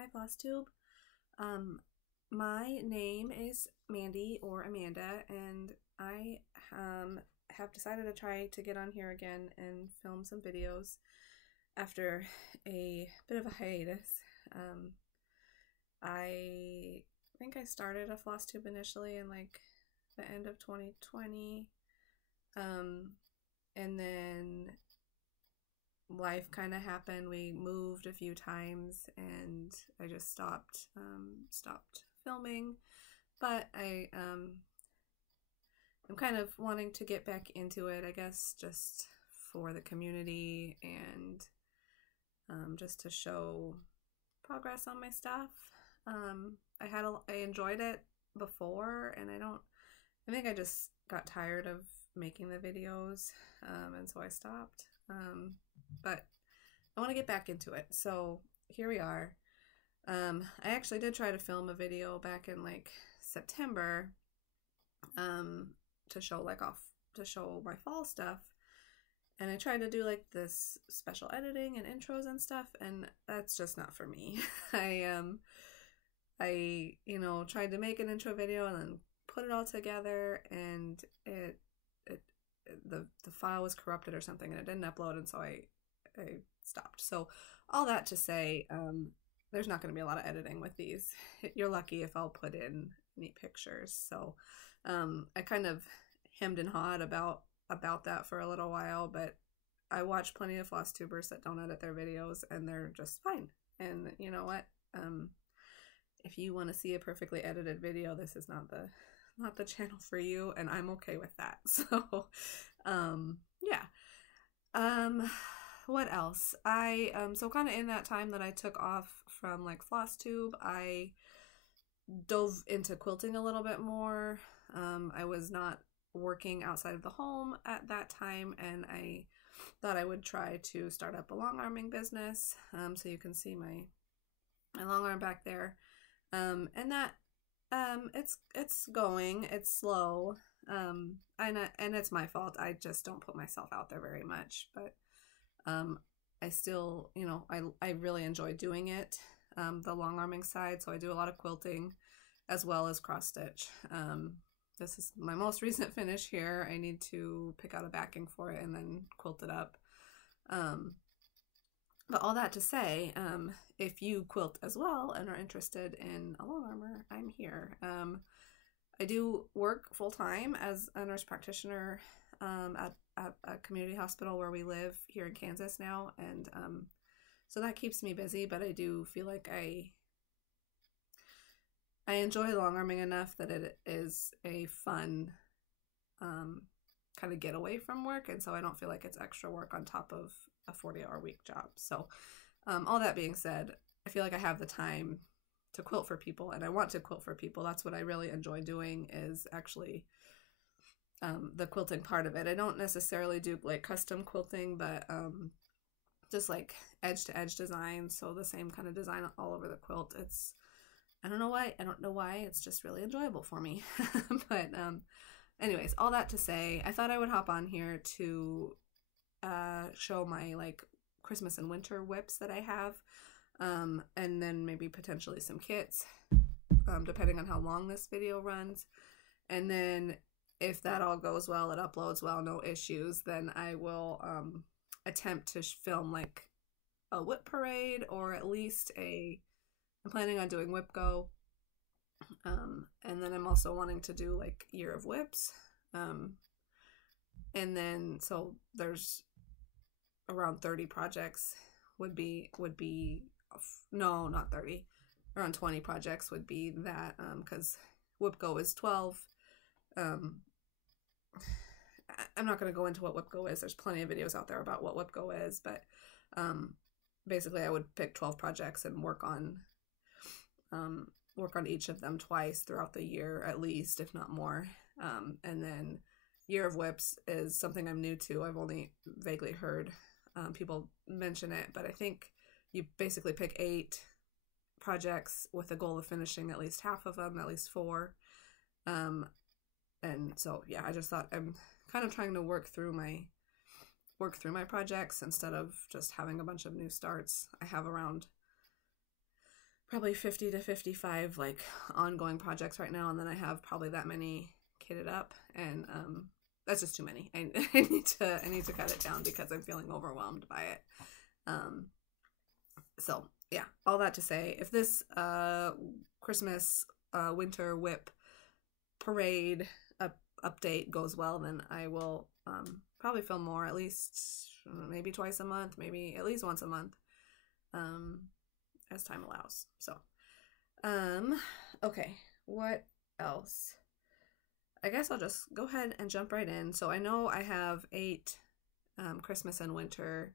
Hi, FlossTube. My name is Mandy or Amanda, and I have decided to try to get on here again and film some videos after a bit of a hiatus. I think I started a FlossTube initially in like the end of 2020, and then life kind of happened. We moved a few times and I just stopped filming, but I'm kind of wanting to get back into it, I guess, just for the community and just to show progress on my stuff. I enjoyed it before, and I think I just got tired of making the videos, and so I stopped. But I want to get back into it. So here we are. I actually did try to film a video back in like September, to show my fall stuff. And I tried to do like this special editing and intros and stuff, and that's just not for me. I tried to make an intro video and then put it all together, and the file was corrupted or something, and it didn't upload, and so I stopped. So all that to say, there's not going to be a lot of editing with these. You're lucky if I'll put in neat pictures. So I kind of hemmed and hawed about that for a little while, but I watch plenty of FlossTubers that don't edit their videos, and they're just fine. And you know what? If you want to see a perfectly edited video, this is not the channel for you, and I'm okay with that. So yeah. What else? So kind of in that time that I took off from like FlossTube, I dove into quilting a little bit more. I was not working outside of the home at that time, and I thought I would try to start up a long arming business. So you can see my long arm back there. And that it's going, it's slow. And it's my fault. I just don't put myself out there very much, but I still, I really enjoy doing it, the long arming side. So I do a lot of quilting as well as cross stitch. This is my most recent finish here. I need to pick out a backing for it and then quilt it up. But all that to say, if you quilt as well and are interested in a long armor, I'm here. I do work full-time as a nurse practitioner at a community hospital where we live here in Kansas now, and so that keeps me busy, but I do feel like I enjoy long arming enough that it is a fun kind of getaway from work, and so I don't feel like it's extra work on top of a 40-hour week job. So all that being said, I feel like I have the time to quilt for people, and I want to quilt for people. That's what I really enjoy doing, is actually the quilting part of it. I don't necessarily do like custom quilting, but just like edge to edge design, so the same kind of design all over the quilt. I don't know why, it's just really enjoyable for me. But anyways, all that to say, I thought I would hop on here to show my like Christmas and winter whips that I have, and then maybe potentially some kits, depending on how long this video runs. And then if that all goes well, it uploads well, no issues, then I will attempt to film like a whip parade, or at least I'm planning on doing Whip Go, and then I'm also wanting to do like Year of Whips, and then so there's around 30 projects no, not 30, around 20 projects would be that, because Whip Go is 12. I'm not going to go into what Whip Go is. There's plenty of videos out there about what Whip Go is, but basically I would pick 12 projects and work on each of them twice throughout the year, at least, if not more. And then Year of Whips is something I'm new to. I've only vaguely heard people mention it, but I think you basically pick 8 projects with the goal of finishing at least half of them, at least 4. And so yeah, I just thought I'm kind of trying to work through my projects instead of just having a bunch of new starts. I have around probably 50 to 55 like ongoing projects right now, and then I have probably that many kitted up, and that's just too many. I need to cut it down because I'm feeling overwhelmed by it. So yeah, all that to say, if this Christmas winter whip parade update goes well, then I will probably film more, at least maybe twice a month, maybe at least once a month, as time allows. So okay, what else? I guess I'll just go ahead and jump right in. So I know I have 8 Christmas and winter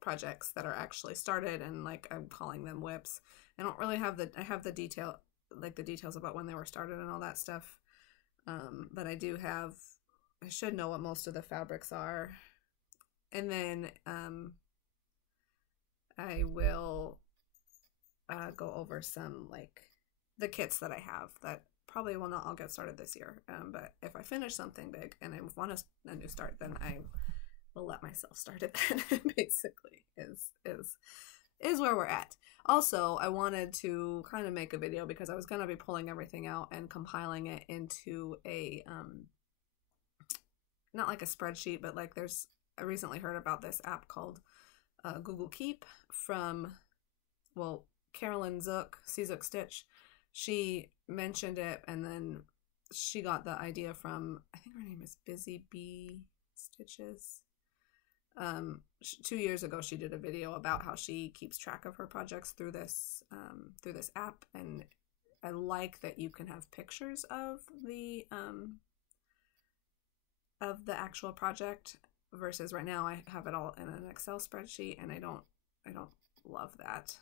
projects that are actually started, and like I'm calling them whips. I don't really have I have the details about when they were started and all that stuff. But I should know what most of the fabrics are. And then I will go over some like the kits that I have that probably will not all get started this year. But if I finish something big and I want a new start, then I will let myself start it then. Basically is where we're at. Also, I wanted to kind of make a video because I was going to be pulling everything out and compiling it into a not like a spreadsheet, but like I recently heard about this app called Google Keep from, well, Carolyn Zook, Zook Stitch. She mentioned it, and then she got the idea from, I think her name is Busy Bee Stitches. 2 years ago, she did a video about how she keeps track of her projects through this app, and I like that you can have pictures of the actual project versus right now I have it all in an Excel spreadsheet, and I don't love that.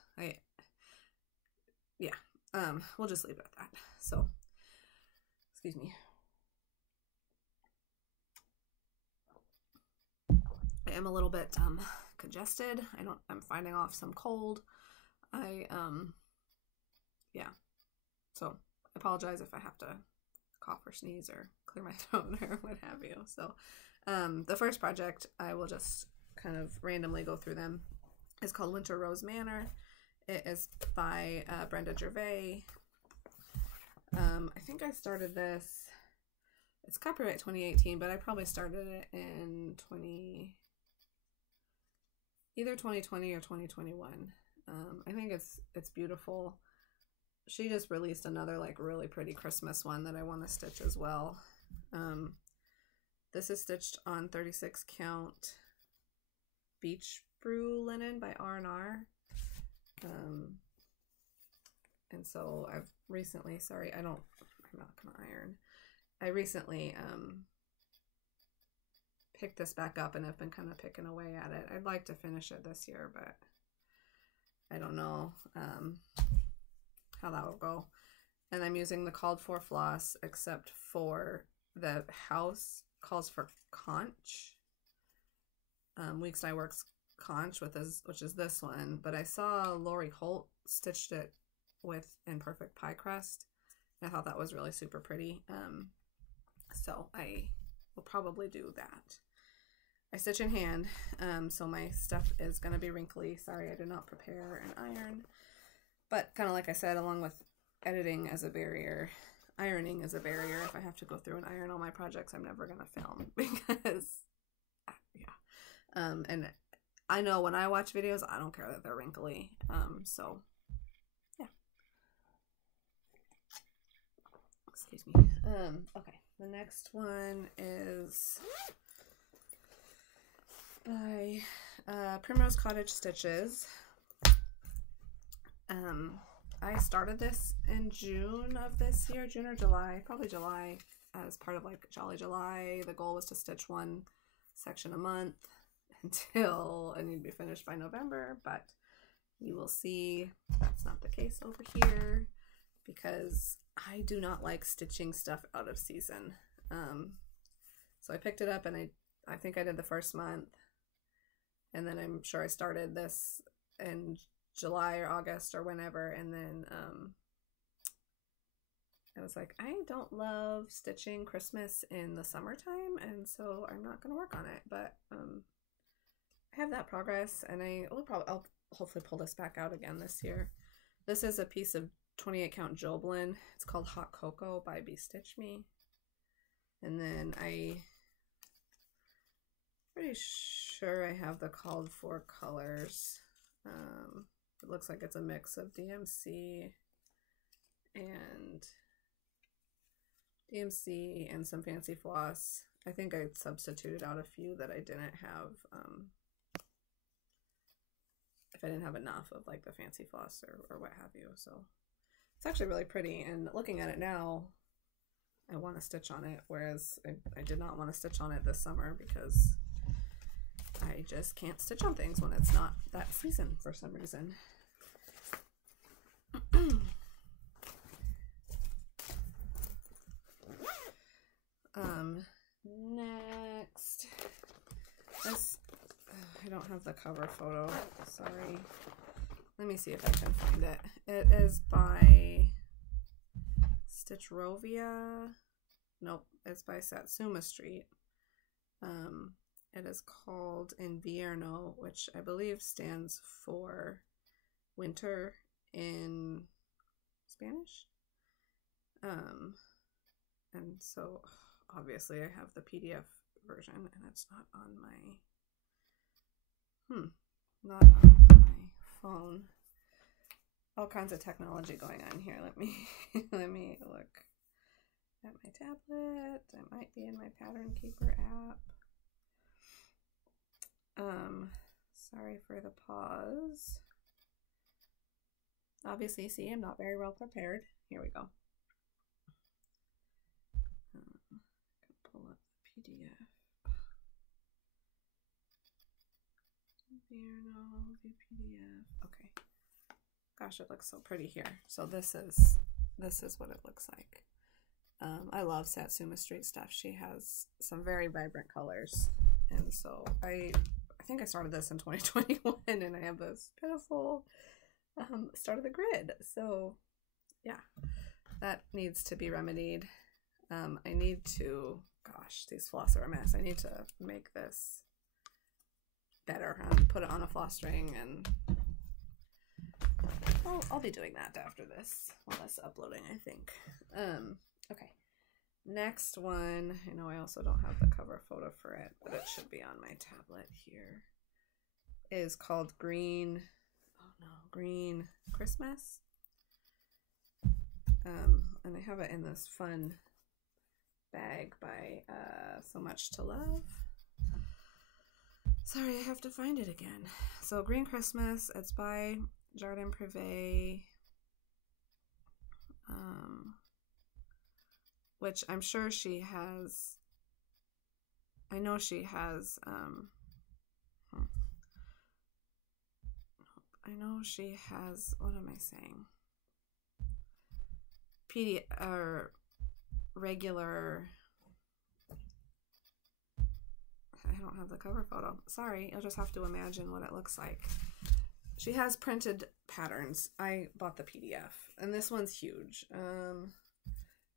We'll just leave it at that. So, excuse me. I am a little bit congested. I'm fighting off some cold. So I apologize if I have to cough or sneeze or clear my throat or what have you. So the first project, I will just kind of randomly go through them, is called Winter Rose Manor. It is by Brenda Gervais. I think I started this, it's copyright 2018, but I probably started it in either 2020 or 2021. I think it's beautiful. She just released another like really pretty Christmas one that I want to stitch as well. This is stitched on 36 count Beach Brew linen by R&R. And so I've recently, I'm not gonna iron. I recently picked this back up and have been kind of picking away at it. I'd like to finish it this year, but I don't know how that will go. And I'm using the called for floss, except for the house calls for conch. Weeks Dye Works conch which is this one, but I saw Lori Holt stitched it with Imperfect Pie Crust, and I thought that was really super pretty. So I will probably do that. I stitch in hand, so my stuff is going to be wrinkly. Sorry, I did not prepare an iron. But kind of like I said, along with editing as a barrier, ironing is a barrier. If I have to go through and iron all my projects, I'm never going to film because, yeah. And I know when I watch videos, I don't care that they're wrinkly. So, yeah. Excuse me. Okay. The next one is by Primrose Cottage Stitches. I started this in June of this year, June or July, probably July, as part of like Jolly July. The goal was to stitch one section a month until I need to be finished by November, but you will see that's not the case over here because I do not like stitching stuff out of season. So I picked it up and I think I did the first month, and then I'm sure I started this in July or August or whenever, and then I was like, I don't love stitching Christmas in the summertime, and so I'm not going to work on it, but I have that progress, and I'll hopefully pull this back out again this year. This is a piece of 28 count Joblin. It's called Hot Cocoa by Stitch Me. And then pretty sure I have the called for colors. It looks like it's a mix of DMC and some Fancy Floss. I think I substituted out a few that I didn't have, if I didn't have enough of like the Fancy Floss or what have you. So it's actually really pretty, and looking at it now, I want to stitch on it, whereas I did not want to stitch on it this summer because I just can't stitch on things when it's not that season for some reason. Next, this, I don't have the cover photo, sorry. Let me see if I can find it. It is by Stitchrovia. Nope, it's by Satsuma Street. It is called Invierno, which I believe stands for winter in Spanish. And so obviously I have the PDF version and it's not on my phone. All kinds of technology going on here. Let me look at my tablet. I might be in my Pattern Keeper app. Sorry for the pause. Obviously, see, I'm not very well prepared. Here we go. Pull up the PDF. View PDF. Okay. Gosh, it looks so pretty here. So this is what it looks like. I love Satsuma Street stuff. She has some very vibrant colors, and so I think I started this in 2021, and I have this pitiful start of the grid. So yeah, that needs to be remedied. I need to, gosh, these floss are a mess. I need to make this better, put it on a floss string, and I'll be doing that after this while it's uploading, I think. Okay, next one. I know I also don't have the cover photo for it, but it should be on my tablet here. Is called Green Christmas. And I have it in this fun bag by So Much to Love. Sorry, I have to find it again. So Green Christmas, it's by Jardin Privé, which I'm sure she has. I know she has. I know she has. What am I saying? Regular. I don't have the cover photo. Sorry, you'll just have to imagine what it looks like. She has printed patterns. I bought the PDF, and this one's huge.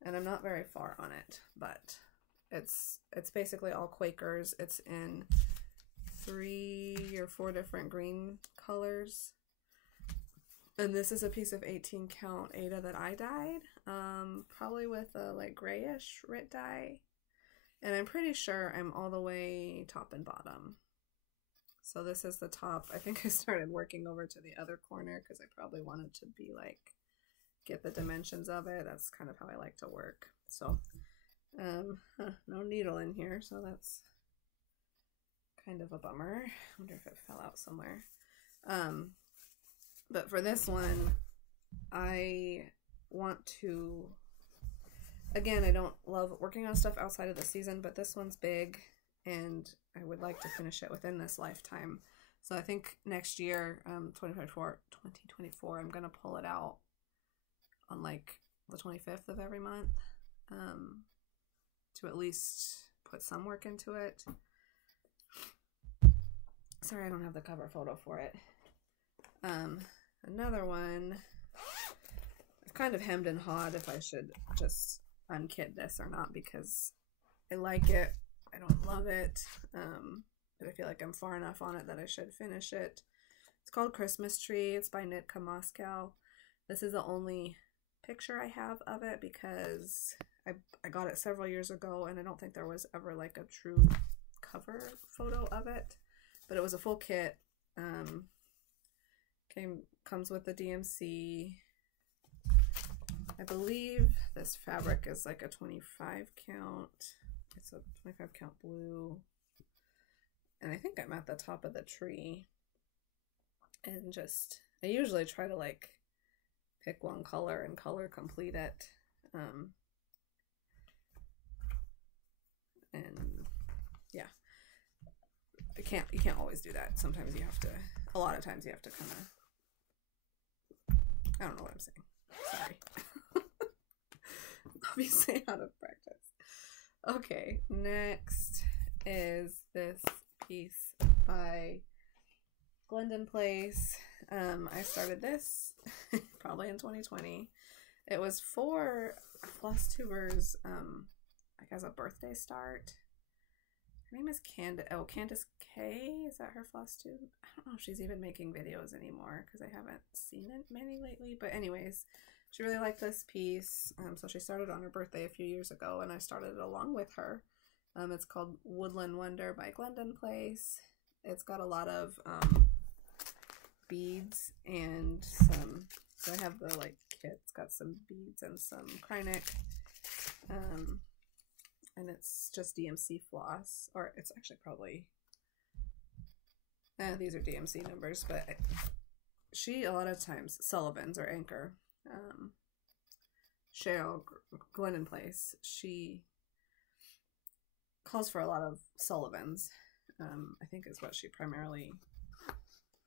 And I'm not very far on it, but it's basically all Quakers. It's in 3 or 4 different green colors. And this is a piece of 18 count Aida that I dyed, probably with a like grayish Rit dye. And I'm pretty sure I'm all the way top and bottom. So this is the top. I think I started working over to the other corner because I probably wanted to be like, get the dimensions of it. That's kind of how I like to work. So, no needle in here, so that's kind of a bummer. I wonder if it fell out somewhere. But for this one, I want to, again, I don't love working on stuff outside of the season, but this one's big and I would like to finish it within this lifetime. So I think next year, 2024, I'm going to pull it out on like the 25th of every month, to at least put some work into it. Sorry, I don't have the cover photo for it. Another one, I've kind of hemmed and hawed if I should just unkit this or not, because I like it, I don't love it, but I feel like I'm far enough on it that I should finish it. It's called Christmas Tree. It's by Nitka Moscow. This is the only picture I have of it because I got it several years ago, and I don't think there was ever like a true cover photo of it, but it was a full kit. Comes with the DMC. I believe this fabric is like a 25 count. It's a 25 count blue. And I think I'm at the top of the tree. And just, I usually try to like pick one color and color complete it. And yeah, you can't always do that. Sometimes you have to, a lot of times you have to kind of, I don't know what I'm saying. Sorry. Obviously out of practice. Okay, next is this piece by Glendon Place. I started this probably in 2020. It was for Flosstuber's like as a birthday start. Her name is Candace K. Is that her Flosstube? I don't know if she's even making videos anymore because I haven't seen many lately. But anyways, she really liked this piece, so she started on her birthday a few years ago, and I started it along with her. It's called Woodland Wonder by Glendon Place. It's got a lot of beads and some, so I have the like kit. It's got some beads and some Kreinik, and it's just DMC floss, or it's actually probably, these are DMC numbers, but she a lot of times, Sullivan's or Anchor, Cheryl Glendon Place, she calls for a lot of Sullivan's, I think is what she primarily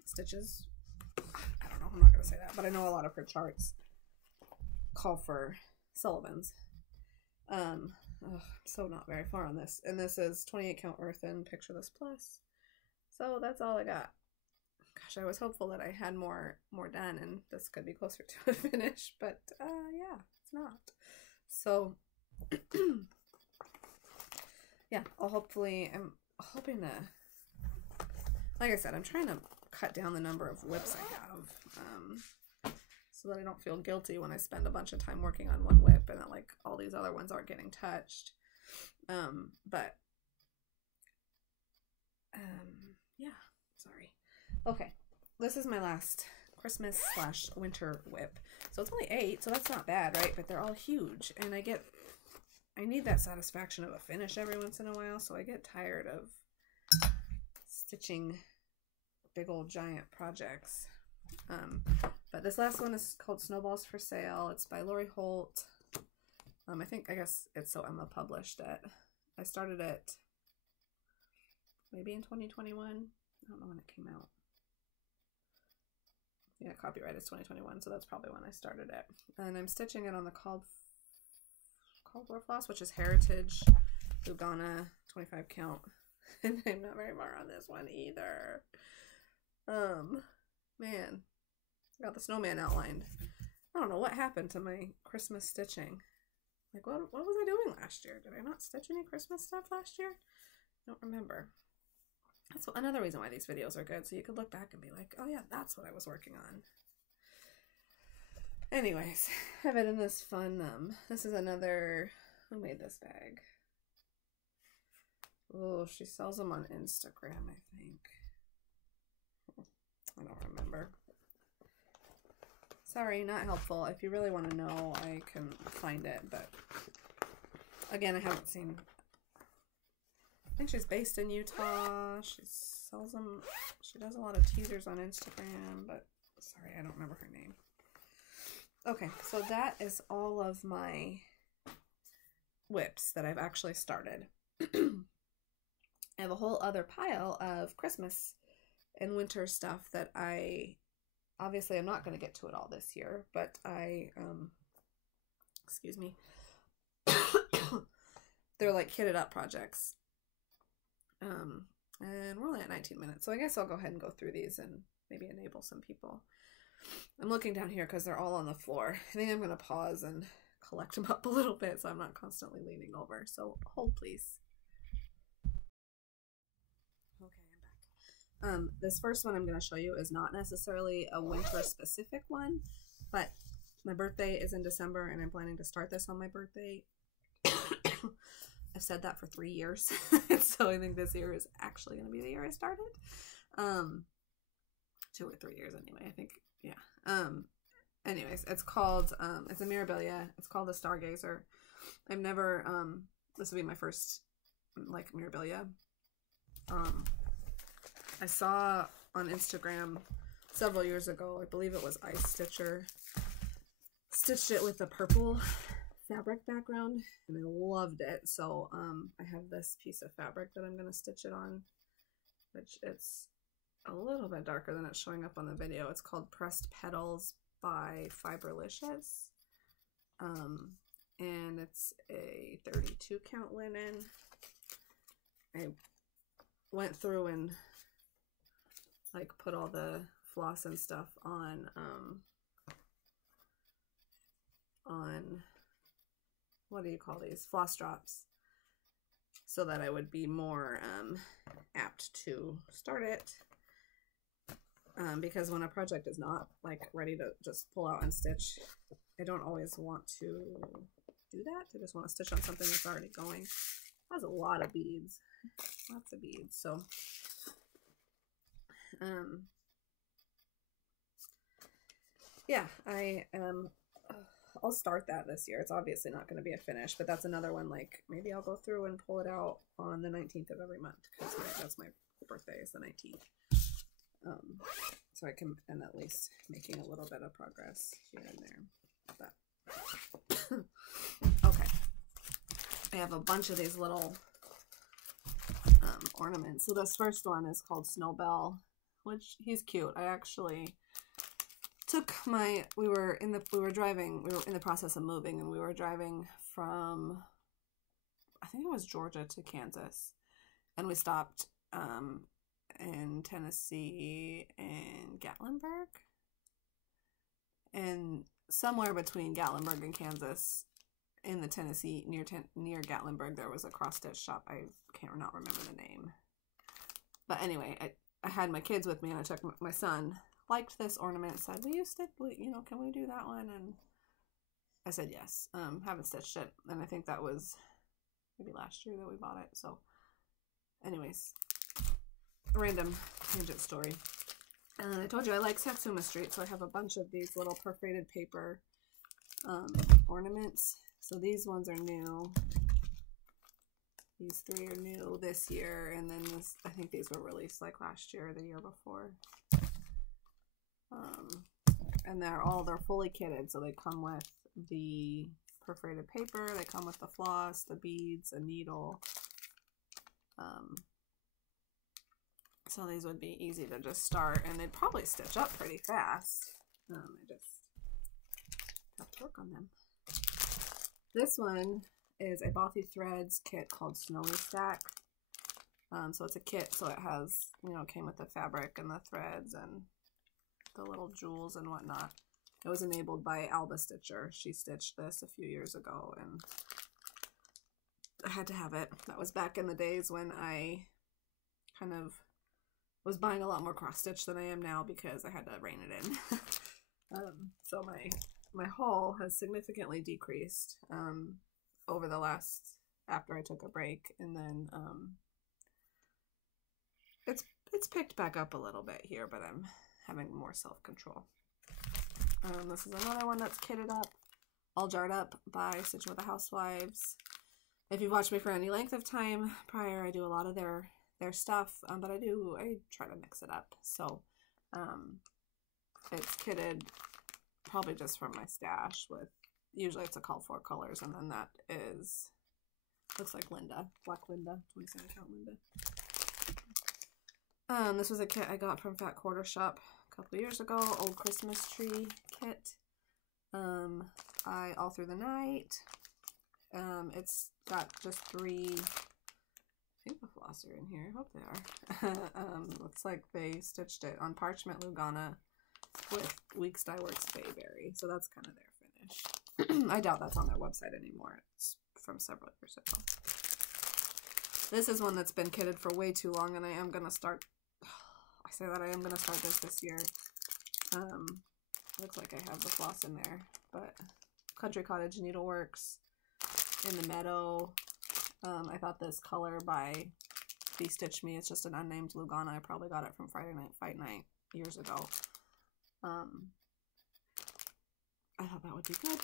stitches. I don't know, I'm not going to say that, but I know a lot of her charts call for Sullivan's. So not very far on this, and this is 28 count earthen Picture This Plus. So that's all I got. Gosh, I was hopeful that I had more done and this could be closer to a finish, but yeah, it's not. So yeah, I'm hoping to, like I said, I'm trying to cut down the number of whips I have, so that I don't feel guilty when I spend a bunch of time working on one whip and that like all these other ones aren't getting touched. But yeah, sorry. Okay, this is my last Christmas / winter whip. So it's only 8, so that's not bad, right? But they're all huge, and I need that satisfaction of a finish every once in a while, so I get tired of stitching big old giant projects. But this last one is called Snowballs for Sale. It's by Lori Holt. I guess it's So Emma published it. I started it maybe in 2021. I don't know when it came out. Yeah, copyright is 2021, so that's probably when I started it. And I'm stitching it on the called for floss, which is Heritage Lugana 25 count. And I'm not very far on this one either. Man, I got the snowman outlined. I don't know what happened to my Christmas stitching. Like, what was I doing last year? Did I not stitch any Christmas stuff last year? I don't remember. That's another reason why these videos are good, so you could look back and be like, oh yeah, that's what I was working on. Anyways, I have it in this fun, this is another, who made this bag? Oh, she sells them on Instagram, I think. I don't remember. Sorry, not helpful. If you really want to know, I can find it, but again, I haven't seen. I think she's based in Utah. She sells them. She does a lot of teasers on Instagram, but sorry, I don't remember her name. Okay, so that is all of my whips that I've actually started. I have a whole other pile of Christmas and winter stuff that obviously I'm not going to get to it all this year, but excuse me, they're like kitted up projects, and we're only at 19 minutes, so I guess I'll go ahead and go through these and maybe enable some people. I'm looking down here because they're all on the floor. I think I'm going to pause and collect them up a little bit so I'm not constantly leaning over, so hold please. Okay, I'm back. This first one I'm going to show you is not necessarily a winter specific one. But my birthday is in December, and I'm planning to start this on my birthday. I've said that for 3 years, so I think this year is actually going to be the year I started. 2 or 3 years anyway, I think. Yeah. Anyways, it's called, it's a Mirabilia. It's called the Stargazer. I've never, this will be my first, like, Mirabilia. I saw on Instagram several years ago, I believe it was Ice Stitcher, stitched it with a purple fabric background, and I loved it. So I have this piece of fabric that I'm going to stitch it on, which it's a little bit darker than it's showing up on the video. It's called Pressed Petals by Fiberlicious, and it's a 32 count linen. I went through and like put all the floss and stuff on what do you call these, floss drops, so that I would be more apt to start it, because when a project is not like ready to just pull out and stitch, I don't always want to do that. I just want to stitch on something that's already going. It has a lot of beads, lots of beads. So yeah, I'll start that this year. It's obviously not going to be a finish, but that's another one, like, maybe I'll go through and pull it out on the 19th of every month, because that's my birthday is the 19th. So I can end at least making a little bit of progress here and there. But okay, I have a bunch of these little ornaments. So this first one is called Snowbell, which he's cute. I actually took my, we were in the process of moving, and we were driving from, I think it was Georgia to Kansas, and we stopped in Tennessee and Gatlinburg, and somewhere between Gatlinburg and Kansas in the Tennessee, near Gatlinburg, there was a cross stitch shop. I can't not remember the name, but anyway, I had my kids with me, and I took my son. Liked this ornament, said, will you stitch, you know, can we do that one? And I said yes. Haven't stitched it, and I think that was maybe last year that we bought it. So anyways, random tangent story. And I told you I like Satsuma Street, so I have a bunch of these little perforated paper ornaments. So these ones are new. These 3 are new this year, and then this, I think these were released like last year or the year before. And they're fully kitted, so they come with the perforated paper, they come with the floss, the beads, a needle. So these would be easy to just start, and they'd probably stitch up pretty fast. I just have to work on them. This one is a Bothy Threads kit called Snowy Stack. So it's a kit, so it has, you know, came with the fabric and the threads and the little jewels and whatnot. It was enabled by Alba Stitcher. She stitched this a few years ago, and I had to have it. That was back in the days when I kind of was buying a lot more cross stitch than I am now, because I had to rein it in. So my haul has significantly decreased over the last, after I took a break, and then it's picked back up a little bit here, but I'm having more self-control. This is another one that's kitted up, all jarred up by Stitching with the Housewives. If you've watched me for any length of time prior, I do a lot of their stuff, but I try to mix it up. So it's kitted probably just from my stash with, usually it's a call for colors, and then that is, looks like Linda, Black Linda, 27 count Linda. This was a kit I got from Fat Quarter Shop a couple years ago, old Christmas tree kit. All Through the Night. It's got just 3, I think the floss are in here, I hope they are. Looks like they stitched it on Parchment Lugana with Weeks Dye Works Bayberry, so that's kind of their finish. I doubt that's on their website anymore. It's from several years ago. This is one that's been kitted for way too long, and I am going to start, I say that I am going to start this year. looks like I have the floss in there, but Country Cottage Needleworks, In the Meadow. I thought this color by Be Stitch Me, it's just an unnamed Lugana. I probably got it from Friday Night Fight Night years ago. I thought that would be good.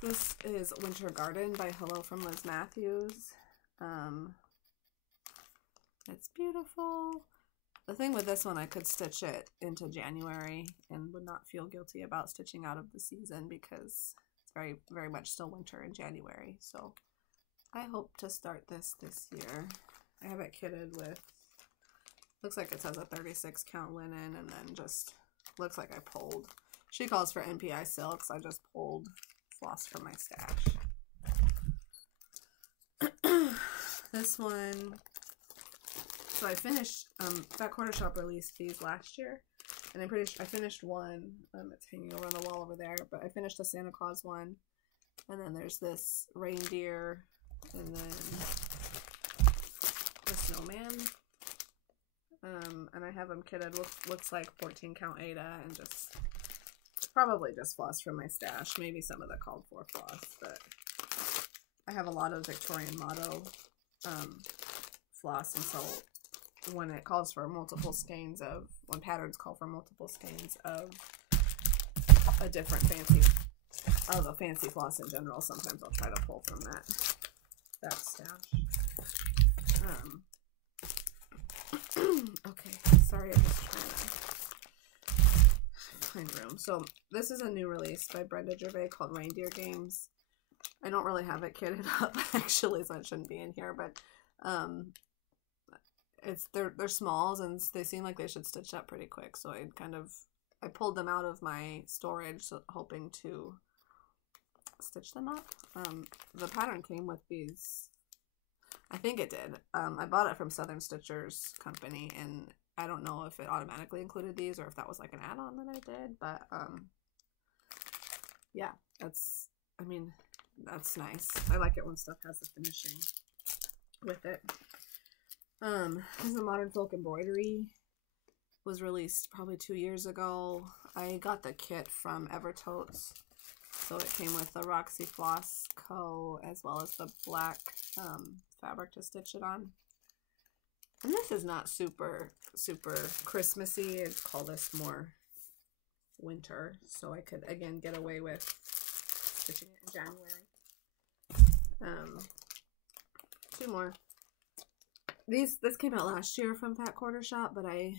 This is Winter Garden by Hello from Liz Matthews. It's beautiful. The thing with this one, I could stitch it into January and would not feel guilty about stitching out of the season because it's very, very much still winter in January. So I hope to start this year. I have it kitted with, looks like it says a 36 count linen, and then just looks like I pulled. She calls for NPI silks. I just pulled floss from my stash. This one, so I finished, Fat Quarter Shop released these last year, and I'm pretty sure I finished one. It's hanging over on the wall over there, but I finished the Santa Claus one, and then there's this reindeer, and then the snowman. And I have them kitted, looks like 14 count Aida, and just probably just floss from my stash, maybe some of the called for floss, but I have a lot of Victorian Motto floss, and so when it calls for multiple skeins of, when patterns call for multiple skeins of a different fancy, of a fancy floss in general, sometimes I'll try to pull from that stash. Okay, sorry, I'm just trying to find room. So this is a new release by Brenda Gervais called Reindeer Games. I don't really have it kitted up actually, so it shouldn't be in here, but they're smalls and they seem like they should stitch up pretty quick, so I pulled them out of my storage, so hoping to stitch them up. The pattern came with these, I think it did. I bought it from Southern Stitchers Company, and I don't know if it automatically included these or if that was like an add-on that I did, but yeah, that's nice. I like it when stuff has the finishing with it. This is a Modern Folk Embroidery, was released probably 2 years ago. I got the kit from Evertotes, so it came with the Roxy Floss Co. as well as the black fabric to stitch it on. And this is not super Christmassy. I'd call this more winter, so I could again get away with stitching it in January. Two more. This came out last year from Fat Quarter Shop, but I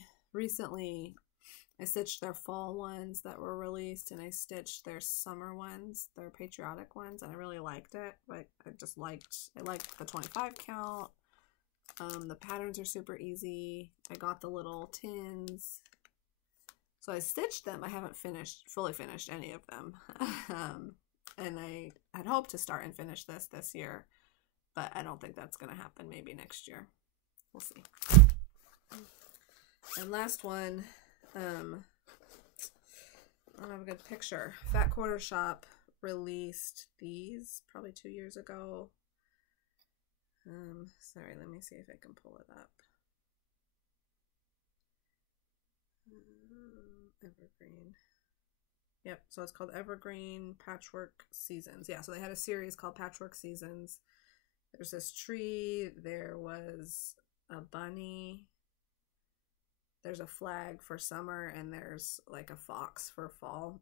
stitched their fall ones that were released, and I stitched their summer ones, their patriotic ones, and I really liked it. Like I liked the 25 count. The patterns are super easy. I got the little tins. So I stitched them. I haven't fully finished any of them. And I had hoped to start and finish this year, but I don't think that's going to happen. Maybe next year. We'll see. And last one, I don't have a good picture. Fat Quarter Shop released these probably 2 years ago. Sorry, let me see if I can pull it up. Evergreen. Yep, so it's called Evergreen Patchwork Seasons. Yeah, so they had a series called Patchwork Seasons. There's this tree, there was a bunny, there's a flag for summer, and there's like a fox for fall.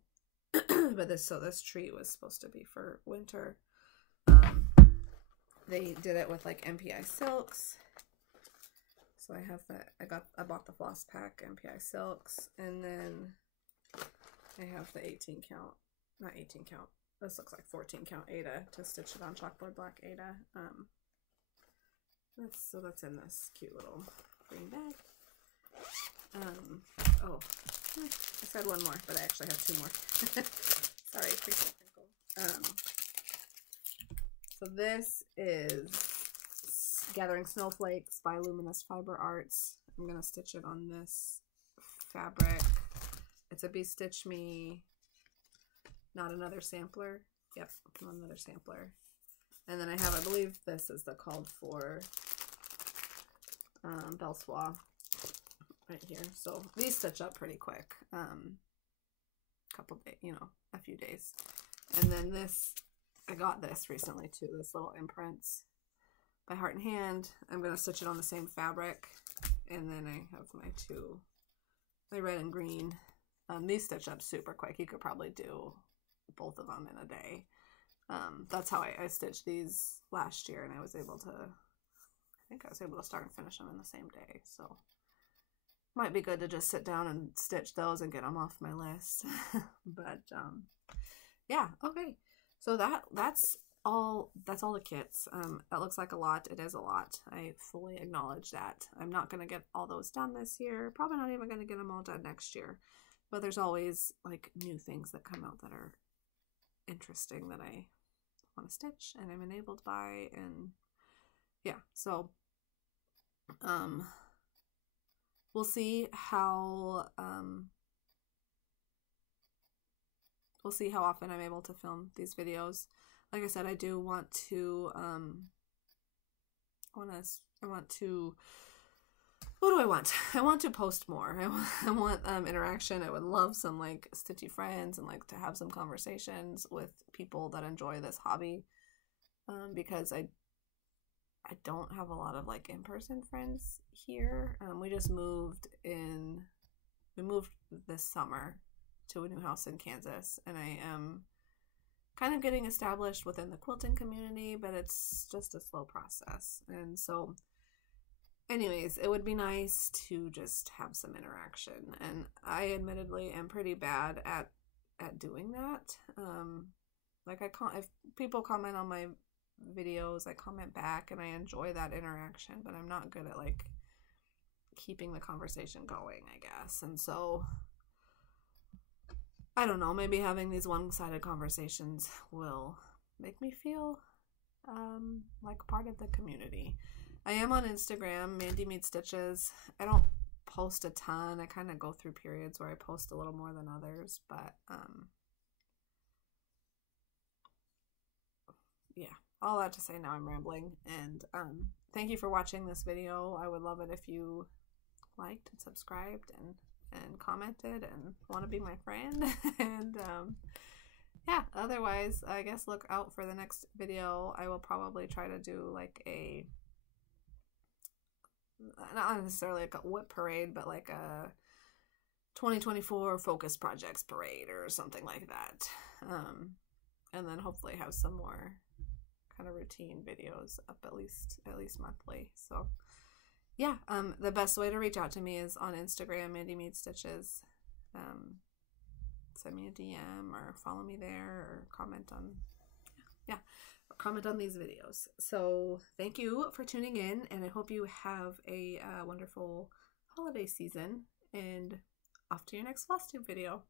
But this tree was supposed to be for winter. They did it with like MPI silks. So I have that. I bought the floss pack MPI silks, and then I have the 18 count, not 18 count. This looks like 14 count Aida to stitch it on chalkboard black Aida. That's in this cute little green bag. Oh, I said one more, but I actually have two more. Sorry, crinkle. So this is Gathering Snowflakes by Luminous Fiber Arts. I'm gonna stitch it on this fabric. It's a Be Stitch Me, not another sampler. Yep, not another sampler. And then I have, I believe this is the called for Belle Soie. right here. So these stitch up pretty quick. Couple days, you know, a few days. And then this, I got this recently too, this little imprints by Heart and Hand. I'm going to stitch it on the same fabric. And then I have my red and green. These stitch up super quick. You could probably do both of them in a day. That's how I stitched these last year, and I was able to start and finish them in the same day. So might be good to just sit down and stitch those and get them off my list. But yeah, okay. So that's all the kits. That looks like a lot. It is a lot. I fully acknowledge that. I'm not going to get all those done this year. Probably not even going to get them all done next year. But there's always like new things that come out that are interesting that I want to stitch and I'm enabled by, and yeah, so we'll see how often I'm able to film these videos. Like I said, I do want to what do I want? I want to post more. I want interaction. I would love some like stitchy friends and like to have some conversations with people that enjoy this hobby, because I don't have a lot of like in-person friends here. We just moved this summer to a new house in Kansas, and I am kind of getting established within the quilting community, but it's just a slow process. And so anyways, it would be nice to just have some interaction, and I admittedly am pretty bad at doing that. Like if people comment on my videos, I comment back and I enjoy that interaction, but I'm not good at like keeping the conversation going, I guess. And so I don't know, maybe having these one-sided conversations will make me feel like part of the community. I am on Instagram, Mandy Meets Stitches. I don't post a ton. I kind of go through periods where I post a little more than others, but yeah, all that to say, now I'm rambling. And thank you for watching this video. I would love it if you liked and subscribed and commented and want to be my friend. And yeah, otherwise, I guess look out for the next video. I will probably try to do like not necessarily like a whip parade, but like a 2024 focus projects parade or something like that. And then hopefully have some more kind of routine videos up at least monthly. So yeah, the best way to reach out to me is on Instagram, Mandy Meets Stitches. Send me a DM or follow me there, or comment on these videos. So thank you for tuning in, and I hope you have a wonderful holiday season, and off to your next FlossTube video.